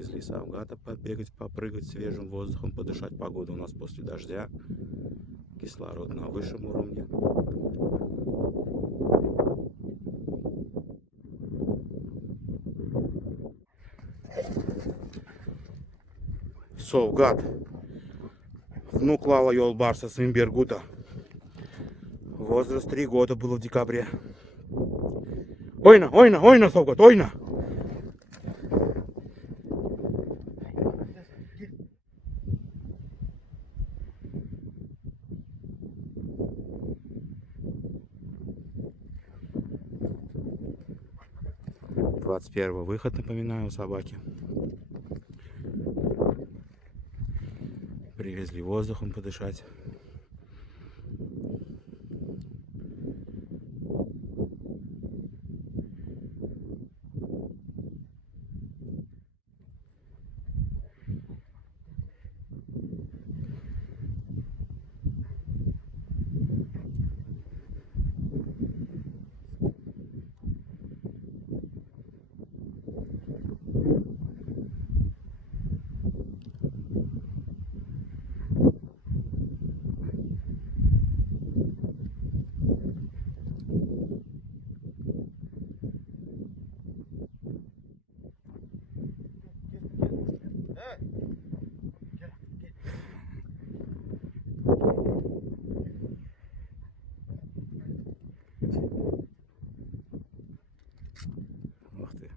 Привезли Савгата побегать, попрыгать свежим воздухом, подышать. Погода у нас после дождя. Кислород на высшем уровне. Совгат. Внук Лала Йолбарса с Имбергута. Возраст 3 года было в декабре. Ойна, ойна, ойна, Совгат, ойна! 21 выход, напоминаю, у собаки. Привезли воздухом подышать. Ух ты.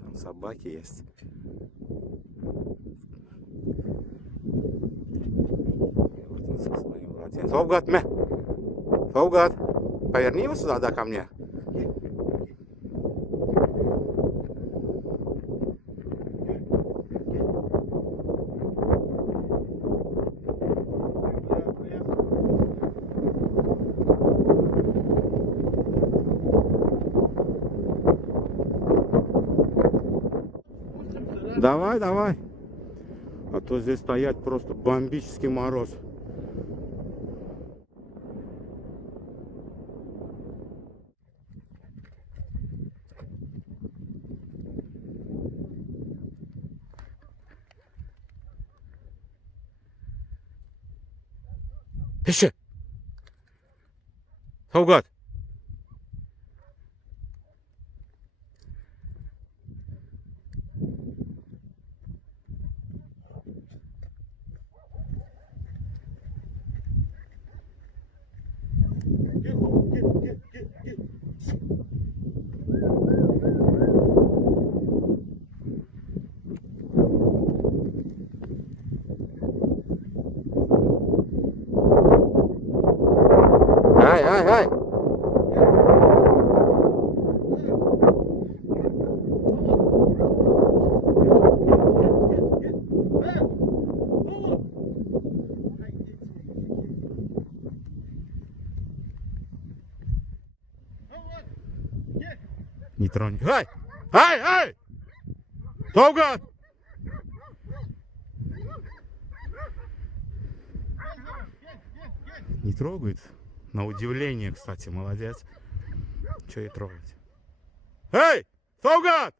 Там собаки есть. Вот он со своим младенцем. Совгат, ме! Совгат, поверни его сюда, да, ко мне. Давай, давай. А то здесь стоять просто бомбический мороз. Еще. Совгат. Ай, ай, ай. Не тронь. Ай! Ай! Ай! Совгат! Не трогает. На удивление, кстати, молодец. Че и трогать? Эй! Совгат!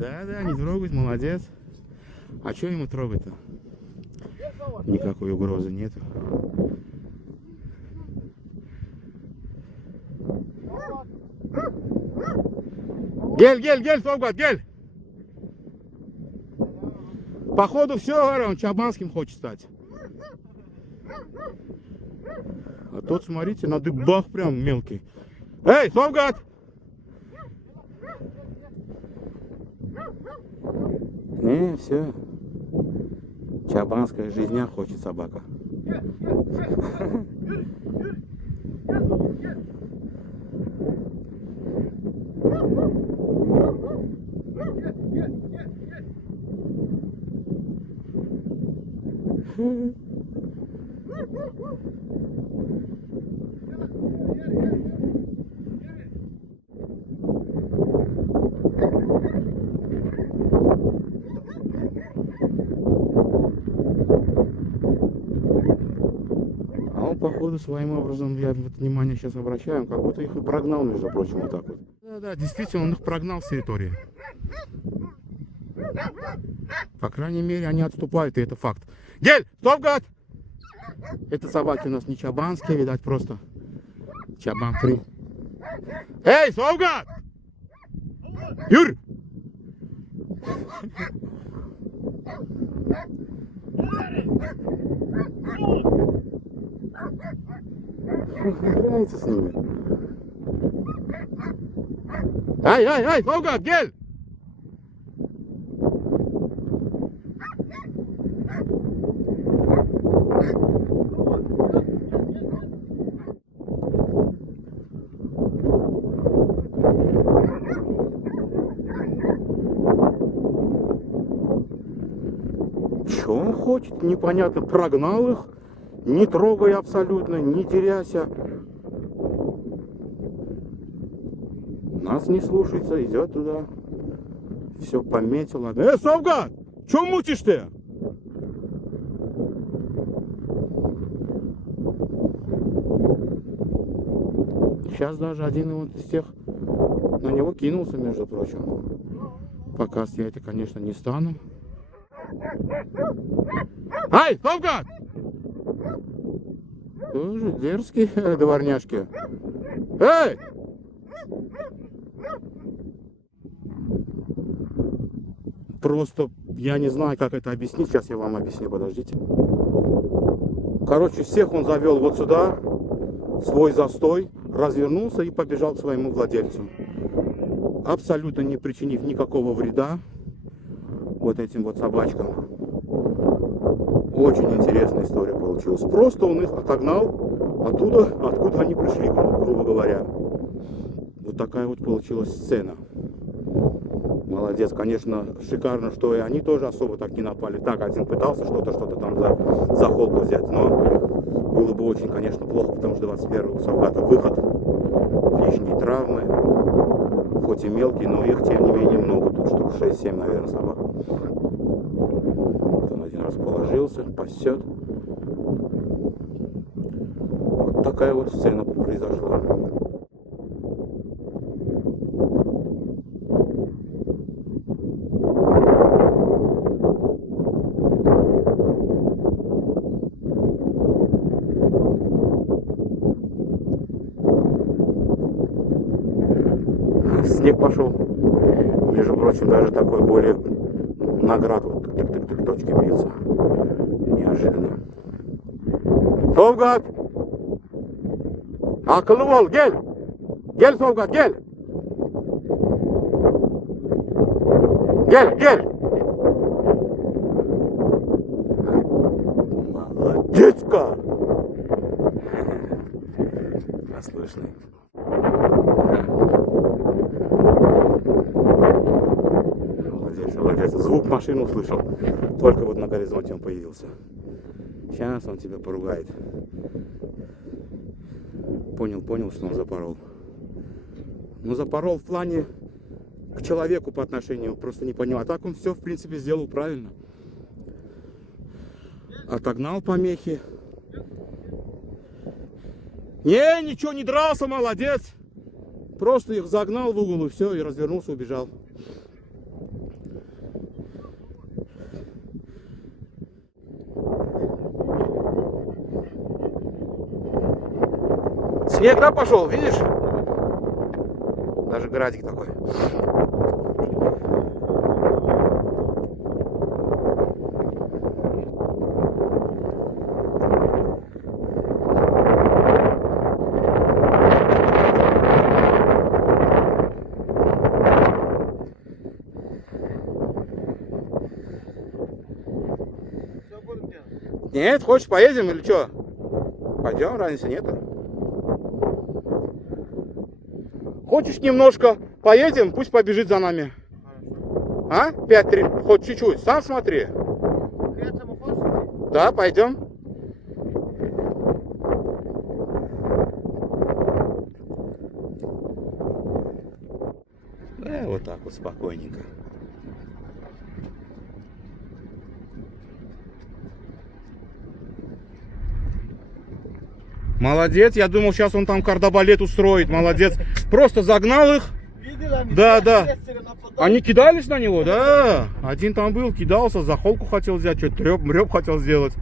Да, не трогать, молодец. А что ему трогать-то? Никакой угрозы нету. Гель, Совгат, гель! Походу все, говорю, он чабанским хочет стать. А тот, смотрите, на дыбах прям мелкий. Эй, Совгат! Не, все. Чабанская жизня хочет собака. А он, походу, своим образом, я вот внимание сейчас обращаю, как будто их и прогнал, между прочим, вот так вот. Да, действительно, он их прогнал с территории. По крайней мере, они отступают, и это факт. Гель, стоп, гад! Это собаки у нас не чабанские, видать, просто чабан 3. Эй, стоп, гад! Юр! Играется с ними. Ай, стоп, гад, гель! Что он хочет? Непонятно. Прогнал их, не трогая абсолютно, не теряся. Нас не слушается, идет туда. Все пометил. Совгат! Че мутишь ты? Сейчас даже один вот из тех на него кинулся, между прочим. Пока я это, конечно, не стану. Ай, Совгат! Тоже дерзкие дворняжки. Эй! Просто я не знаю, как это объяснить. Сейчас я вам объясню, подождите. Короче, всех он завел вот сюда, в свой застой, развернулся и побежал к своему владельцу. Абсолютно не причинив никакого вреда вот этим вот собачкам. Очень интересная история получилась. Просто он их отогнал оттуда, откуда они пришли, грубо говоря. Вот такая вот получилась сцена. Молодец, конечно, шикарно, что и они тоже особо так не напали. Так, один пытался что-то там за холку взять, но было бы очень, конечно, плохо, потому что 21-го Совгата выход, лишние травмы, хоть и мелкие, но их, тем не менее, много, тут штук 6-7, наверное, собак. Вот он один раз положился, пасет. Вот такая вот сцена произошла. Снег пошел. Между прочим, даже такой более наград вот тык-тык-тык точки бьются. Неожиданно. Совгат! Akıllı ol, gel! Gel Совгат, gel! Gel! Молодецка! Послушный. Молодец. Звук машины услышал. Только вот на горизонте он появился. Сейчас он тебя поругает. Понял, что он запорол. Ну, запорол в плане к человеку по отношению. Просто не понял. А так он все, в принципе, сделал правильно. Отогнал помехи. Ничего не дрался, молодец. Просто их загнал в угол и все, и развернулся, убежал. Снег, да, пошел, видишь? Даже градик такой. Нет, хочешь поедем или что? Пойдем, разницы нету. Хочешь немножко поедем, пусть побежит за нами. А? 5-3, хоть чуть-чуть, сам смотри. Да, пойдем. Да, вот так вот спокойненько. Молодец, я думал, сейчас он там кардебалет устроит, молодец. Просто загнал их. Да, да. Они кидались на него, да. Один там был, кидался, за холку хотел взять, что-то трёп хотел сделать.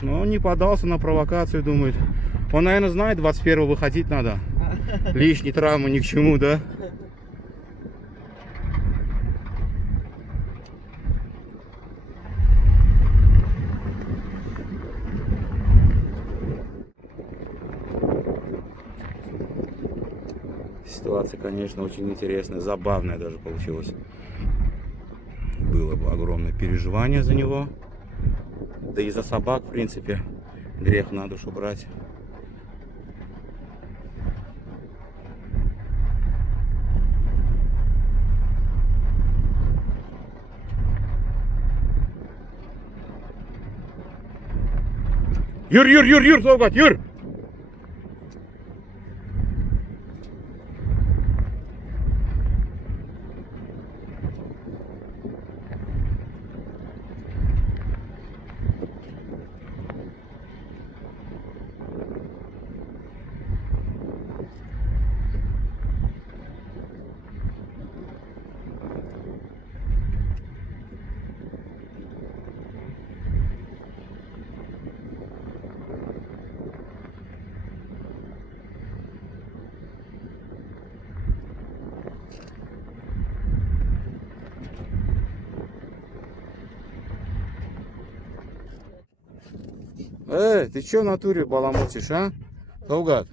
Но не поддался на провокацию, думает. Он, наверное, знает, 21-го выходить надо. Лишние травмы ни к чему, да. Ситуация, конечно, очень интересная, забавная даже получилась. Было бы огромное переживание за него. Да и за собак, в принципе, грех на душу брать. Юр, Совгат, Юр! Ты чё в натуре баламутишь, а? Совгат.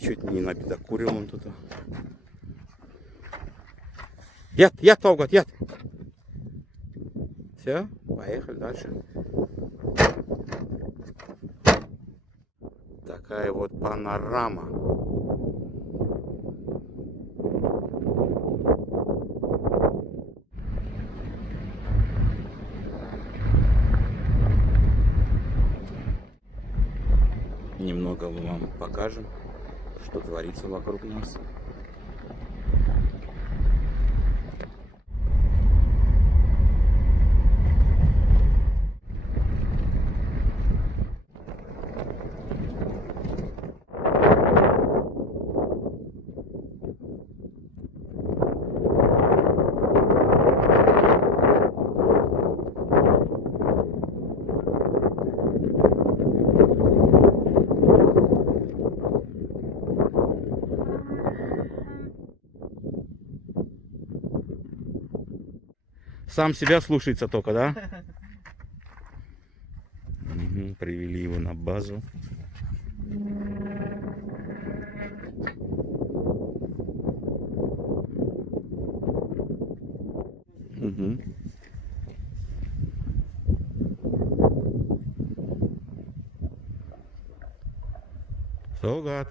Чуть не набедокурил он тут. Яд, Совгат, яд. Все, поехали дальше. Такая вот панорама. Немного вам покажем, что творится вокруг нас. Сам себя слушается только, да? Угу, привели его на базу. Угу. Совгат.